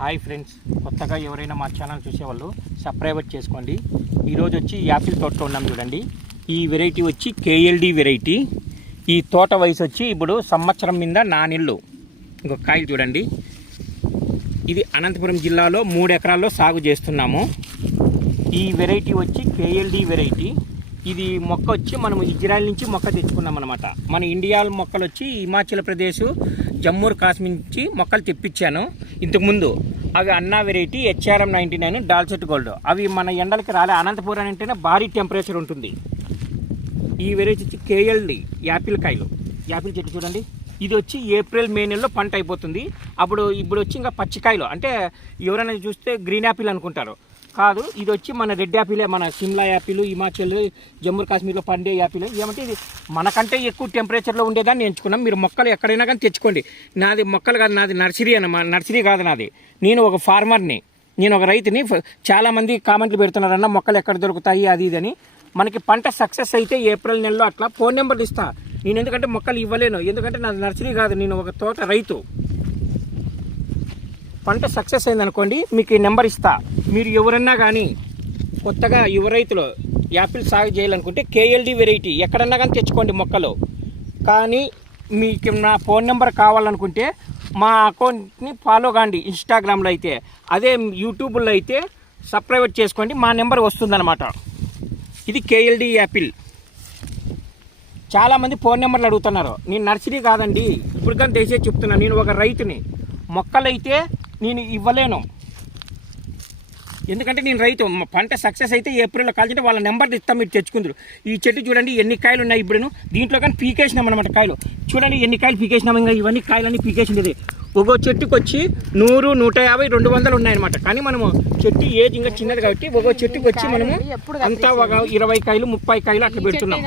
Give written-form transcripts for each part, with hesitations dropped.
Hi friends, కొత్తగా ఎవరైనా మా ఛానల్ చూసేవాళ్ళు సబ్స్క్రైబ్ చేసుకోండి. ఈరోజు వచ్చి యాపిల్ తోటలో ఉన్నాం చూడండి. ఈ వెరైటీ వచ్చి కేఎల్డి వెరైటీ. ఈ తోట వయసు వచ్చి ఇప్పుడు సంవత్సరం మీద 4 నెలలు. ఇంకొక కాయలు చూడండి. ఇది అనంతపురం జిల్లాలో 3 ఎకరాల్లో సాగు చేస్తున్నాము. ఈ వెరైటీ వచ్చి కేఎల్డి వెరైటీ. ఇది మొక్క వచ్చి మనం ఇజ్రాయెల్ నుంచి మొక్క తెచ్చుకున్నాం అనమాట. మన ఇండియా మొక్కలు వచ్చి హిమాచల్ ప్రదేశ్, జమ్మూ కాశ్మీర్ నుంచి మొక్కలు తెప్పించాను ఇంతకుముందు. అవి అన్నా వెరైటీ, హెచ్ఆర్ఎం 99, డాల్సెట్ గోల్డ్. అవి మన ఎండలకి రాలే. అనంతపురం అంటేనే భారీ టెంపరేచర్ ఉంటుంది. ఈ వెరైటీ వచ్చి కేఎల్డి యాపిల్ కాయలు. యాపిల్ చెట్టు చూడండి. ఇది వచ్చి ఏప్రిల్ మే నెలలో పంట అయిపోతుంది. ఇప్పుడు వచ్చి ఇంకా పచ్చికాయలు. అంటే ఎవరైనా చూస్తే గ్రీన్ యాపిల్ అనుకుంటారు, కాదు. ఇది వచ్చి మన రెడ్ యాపిలే. మన సిమ్లా యాపిల్, హిమాచల్, జమ్మూ కాశ్మీర్లో పండే యాపిల్. ఏమంటే ఇది మనకంటే ఎక్కువ టెంపరేచర్లో ఉండేదాన్ని ఎంచుకున్నాం. మీరు మొక్కలు ఎక్కడైనా కానీ తెచ్చుకోండి. నాది మొక్కలు కాదు, నాది నర్సరీ నర్సరీ కాదు నాది. నేను ఒక ఫార్మర్ని, నేను ఒక రైతుని. చాలామంది కామెంట్లు పెడుతున్నారన్న మొక్కలు ఎక్కడ దొరుకుతాయి అది ఇదని. మనకి పంట సక్సెస్ అయితే ఏప్రిల్ నెలలో అట్లా ఫోన్ నెంబర్లు ఇస్తా నేను. ఎందుకంటే మొక్కలు ఇవ్వలేను, ఎందుకంటే నాది నర్సరీ కాదు, నేను ఒక తోట రైతు. పంట సక్సెస్ అయిందనుకోండి, మీకు ఈ నెంబర్ ఇస్తా. మీరు ఎవరన్నా కానీ కొత్తగా యువ రైతులు యాపిల్ సాగు చేయాలనుకుంటే కేఎల్డి వెరైటీ ఎక్కడన్నా కానీ తెచ్చుకోండి మొక్కలు. కానీ మీకు నా ఫోన్ నెంబర్ కావాలనుకుంటే మా అకౌంట్ని ఫాలో కాండి. ఇన్స్టాగ్రామ్లో అయితే, అదే యూట్యూబ్లో అయితే సబ్స్క్రైబ్ చేసుకోండి. మా నెంబర్ వస్తుందన్నమాట. ఇది కేఎల్డి యాపిల్. చాలామంది ఫోన్ నెంబర్లు అడుగుతున్నారు. నేను నర్సరీ కాదండి, ఇప్పుడు కానీ దయచేసి చెప్తున్నాను. నేను ఒక రైతుని. మొక్కలైతే నేను ఇవ్వలేను, ఎందుకంటే నేను రైతు. పంట సక్సెస్ అయితే ఏప్రిల్లో కాల్చుంటే వాళ్ళ నెంబర్ ఇస్తాం, మీరు తెచ్చుకుందరు. ఈ చెట్టు చూడండి ఎన్ని కాయలు ఉన్నాయి. ఇప్పుడు దీంట్లో కానీ పీకేసినాం అనమాట కాయలు. చూడండి ఎన్ని కాయలు పీకేసినాం. ఇంకా ఇవన్నీ కాయలన్నీ పీకేసింది. ఒక్కో చెట్టుకు వచ్చి 100, 150, 200 ఉన్నాయన్నమాట. కానీ మనము చెట్టు ఏజ్ ఇంకా చిన్నది కాబట్టి ఒక్కో చెట్టుకు వచ్చి మనము అంతా ఒక 20 కాయలు, 30 కాయలు అట్లా పెడుతున్నాం.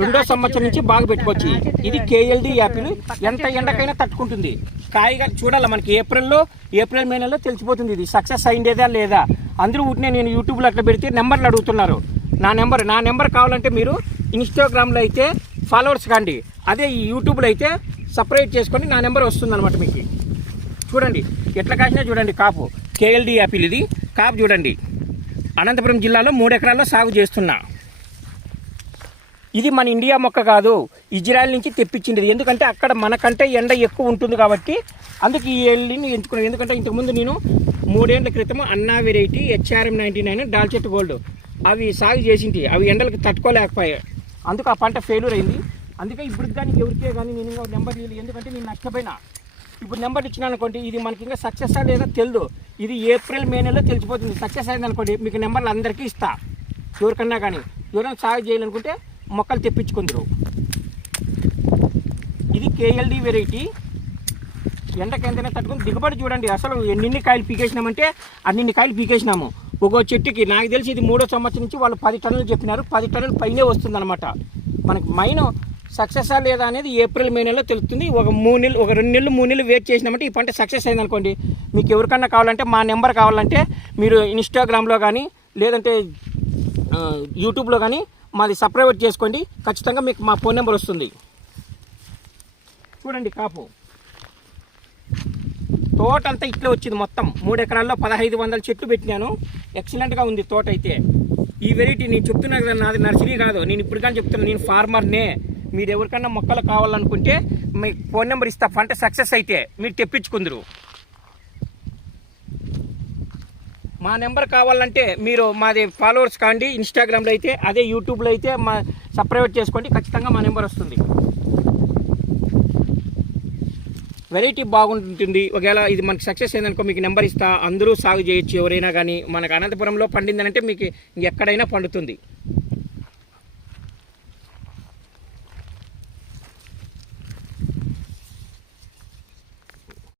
2వ సంవత్సరం నుంచి బాగా పెట్టుకోవచ్చు. ఇది కేఎల్డి యాపిల్. ఎంత ఎండకైనా తట్టుకుంటుంది. కాయగా చూడాలి మనకి. ఏప్రిల్ మే నెలలో తెలిసిపోతుంది ఇది సక్సెస్ అయిందేదా లేదా. అందరూ ఉంటే నేను యూట్యూబ్లో అట్లా పెడితే నెంబర్లు అడుగుతున్నారు. నా నెంబర్ కావాలంటే మీరు ఇన్స్టాగ్రామ్లో అయితే ఫాలోవర్స్ కాండి, అదే ఈ యూట్యూబ్లో అయితే సపరేట్ చేసుకొని నా నెంబర్ వస్తుందన్నమాట మీకు. చూడండి ఎట్లా కాసినా చూడండి కాపు. కేఎల్డి యాపిల్ ఇది కాపు చూడండి. అనంతపురం జిల్లాలో 3 ఎకరాల్లో సాగు చేస్తున్నా. ఇది మన ఇండియా మొక్క కాదు, ఇజ్రాయెల్ నుంచి తెప్పించింది. ఎందుకంటే అక్కడ మనకంటే ఎండ ఎక్కువ ఉంటుంది కాబట్టి అందుకు ఈ ఎల్లిని ఎంచుకున్నాను. ఎందుకంటే ఇంతకుముందు నేను 3 ఏళ్ల క్రితం అన్నా వెరైటీ, హెచ్ఆర్ఎం 99, డాల్సెట్ గోల్డ్ అవి సాగు చేసింటి. అవి ఎండలకు తట్టుకోలేకపోయాయి. అందుకు ఆ పంట ఫెయిల్యూర్ అయింది. అందుకే ఇప్పుడు కానీ ఎవరికే కానీ నేను ఇంకా నెంబర్ ఇవ్వలేదు. ఎందుకంటే నేను నష్టపోయినా. ఇప్పుడు నెంబర్ ఇచ్చినా అనుకోండి, ఇది మనకి ఇంకా సక్సెస్ లేదా తెలియదు. ఇది ఏప్రిల్ మే నెలలో తెలిసిపోతుంది. సక్సెస్ అయింది అనుకోండి, మీకు నెంబర్లు అందరికీ ఇస్తా. ఎవరికన్నా కానీ ఎవరైనా సాగు చేయాలనుకుంటే మొక్కలు తెప్పించుకుందరు. ఇది కేఎల్డి వెరైటీ. ఎంతకైనా తట్టుకుని దిగుబడి చూడండి. అసలు ఎన్ని కాయలు పీకేసినామంటే అన్ని కాయలు పీకేసినాము. ఒక్కో చెట్టుకి నాకు తెలిసి ఇది 3వ సంవత్సరం నుంచి వాళ్ళు 10 టన్నులు చెప్పినారు. 10 టన్నుల పైనే వస్తుందన్నమాట. మనకి మైన్ సక్సెసా లేదా అనేది ఏప్రిల్ మే నెలలో తెలుస్తుంది. ఒక 2 నెలలు 3 నెలలు వెయిట్ చేసినామంటే ఈ పంట సక్సెస్ అయింది అనుకోండి. మీకు ఎవరికన్నా కావాలంటే మా నెంబర్ కావాలంటే మీరు ఇన్స్టాగ్రామ్లో కానీ లేదంటే యూట్యూబ్లో కానీ మాది సబ్స్క్రైబ్ చేసుకోండి. ఖచ్చితంగా మీకు మా ఫోన్ నెంబర్ వస్తుంది. చూడండి కాపు. తోట అంతా ఇట్లా వచ్చింది. మొత్తం 3 ఎకరాల్లో 1500 చెట్లు పెట్టినాను. ఎక్సలెంట్గా ఉంది తోట అయితే. ఈ వెరైటీ నేను చెప్తున్నా కదా, నాది నర్సరీ కాదు. నేను ఇప్పుడు కానీ చెప్తున్నాను, నేను ఫార్మర్నే. మీరు ఎవరికన్నా మొక్కలు కావాలనుకుంటే మీ ఫోన్ నెంబర్ ఇస్తా. పంట సక్సెస్ అయితే మీరు తెప్పించుకుందరు. మా నెంబర్ కావాలంటే మీరు మాది ఫాలోవర్స్ కాండి. ఇన్స్టాగ్రామ్లో అయితే, అదే యూట్యూబ్లో అయితే మా సబ్స్క్రైబ్ చేసుకోండి. ఖచ్చితంగా మా నెంబర్ వస్తుంది. వెరైటీ బాగుంటుంది. ఒకవేళ ఇది మనకి సక్సెస్ అయిందనుకో మీకు నెంబర్ ఇస్తా. అందరూ సాగు చేయొచ్చు ఎవరైనా కానీ. మనకు అనంతపురంలో పండిందనంటే మీకు ఎక్కడైనా పండుతుంది.